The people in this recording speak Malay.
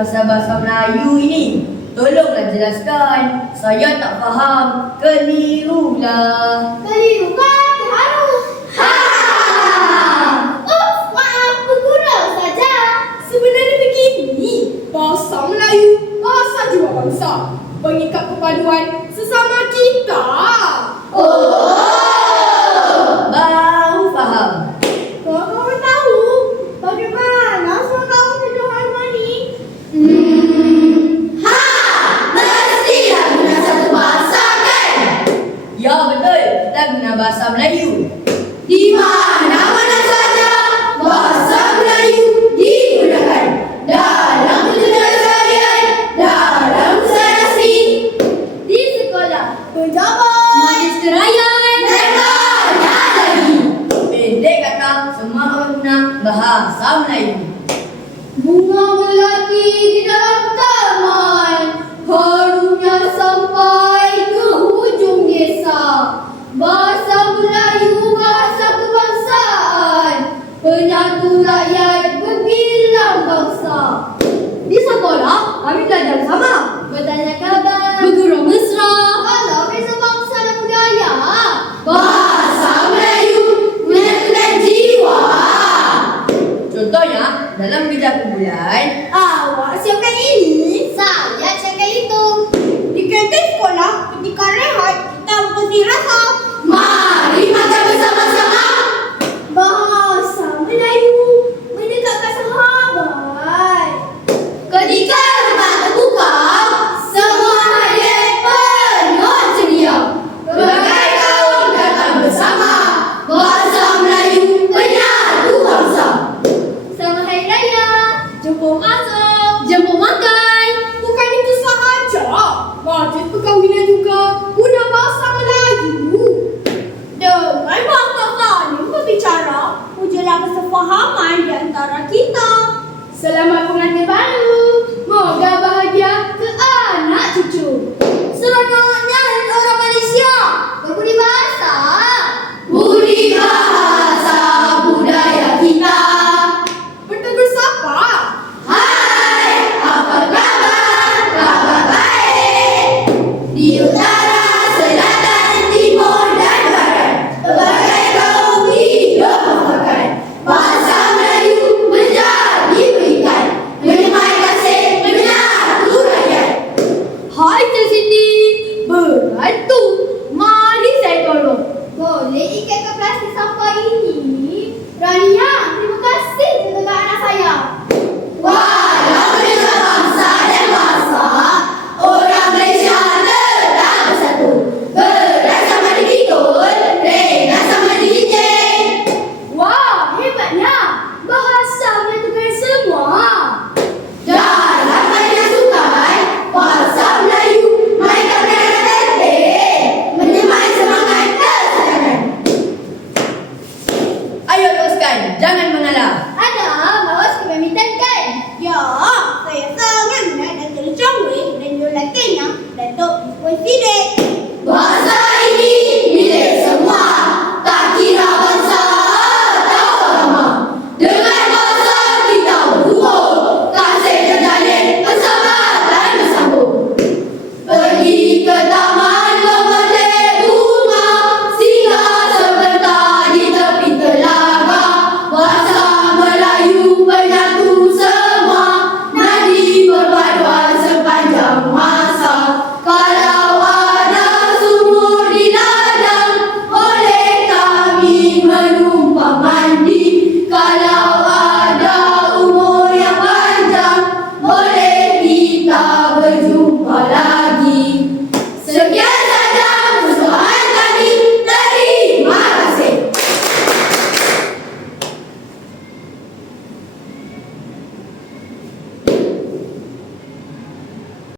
pasal bahasa Melayu ini. Tolonglah jelaskan. Saya tak faham. Kelirulah. Keliru kan? Terharu. Maaf, bergurau saja. Sebenarnya begini, bahasa Melayu, bahasa jiwa bangsa, mengikat perpaduan sesama kita. Baru faham. Kamu tahu bagaimana suara kamu hidup harmoni? Mestilah guna satu bahasa kan? Ya betul, kita guna bahasa Melayu. Di mana-mana saja bahasa Melayu digunakan dalam tujuan seharian, dalam sehari, di sekolah, pejabat, majlis kerajaan, dan banyak lagi. Pendek kata, semua orang guna bahasa Melayu. Bunga melati di dalam taman, harunya sampai ke hujung desa. Bahasa Melayu, bahasa kebangsaan, penyatu rakyat berbilang bangsa. Di sekolah, kami belajar bersama, bertanya kabar, bergurau mesra. Kalau beza bangsa dan budaya, bahasa Melayu menyatukan jiwa. Contohnya, dalam kerja kumpulan, Awak siapkan ini, saya siapkan itu. Di kantin sekolah, ketika rehat, kita beristirahat. Mari makan bersama-sama. Bahasa Melayu mendekatkan sahabat. Ketika rumah terbuka, semua hadir penuh ceria. Berbagai kaum datang bersama. Bahasa Melayu menyatu bangsa. Selamat Hari Raya. Jemput masuk. Jemput makan. Bukan itu sahaja, majlis perkahwinan juga guna bahasa Melayu. Dengan bahasa saling berbicara, wujudlah kesefahaman di antara kita. Selamat pengantin baru. Moga bahagia ke anak cucu. Seronoknya orang Malaysia berbudi bahasa. Budi bahasa budaya kita. Bertegur sapa. Hai, apa kabar? Kabar baik. Di utara, selatan, timur dan barat, berbagai kaum hidup memakan. Bahasa Melayu menjadi berikat, menyemai kasih, menyatu rakyat. Hai Cik Cindy, berat tu. Mari saya tolong. Boleh ikatkan plastik sampah ini